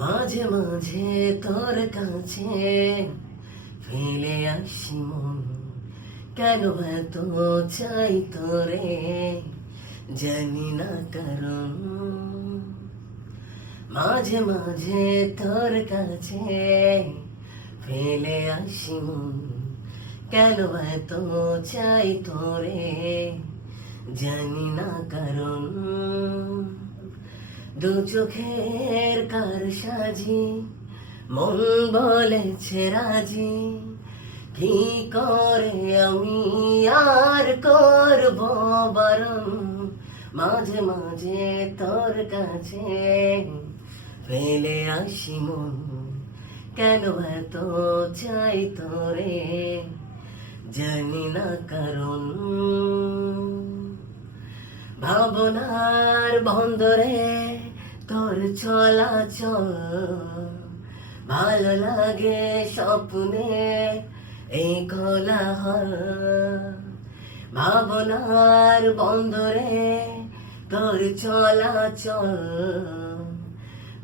মাঝে মাঝে তোর কাছে ফেলে আসি মন, কেন এত চাই তোরে জানি না কারণ। মাঝে মাঝে তোর কাছে ফেলে আসি মন, কেন এত চাই তোরে জানি না কারণ। দু চোখের কার সাজি মন বলেছে রাজি, কি করে আমি আর করব বারণ। মাঝে মাঝে তোর কাছে ফেলে আসি মন, কেন এত চাই তোরে জানি না কারণ। ভাবনার বন্দরে তোর চলাচল ভালো লাগে, স্বপ্নে এই কোলাহল। ভাবনার বন্দরে তোর চলাচল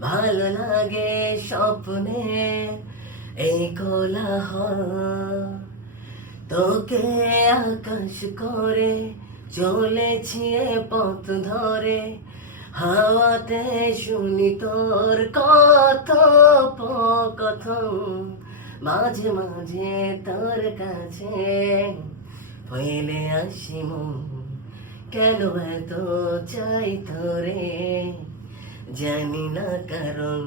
ভালো লাগে, স্বপ্নে এই কোলাহল। তোকে আকাশ করে চলেছি এ পথ ধরে, হাওয়াতে শুনি তোর কথোপকথন। মাঝে মাঝে তোর কাছে ফেলে আসি মন, কেন এত চাই তোরে জানি না কারণ।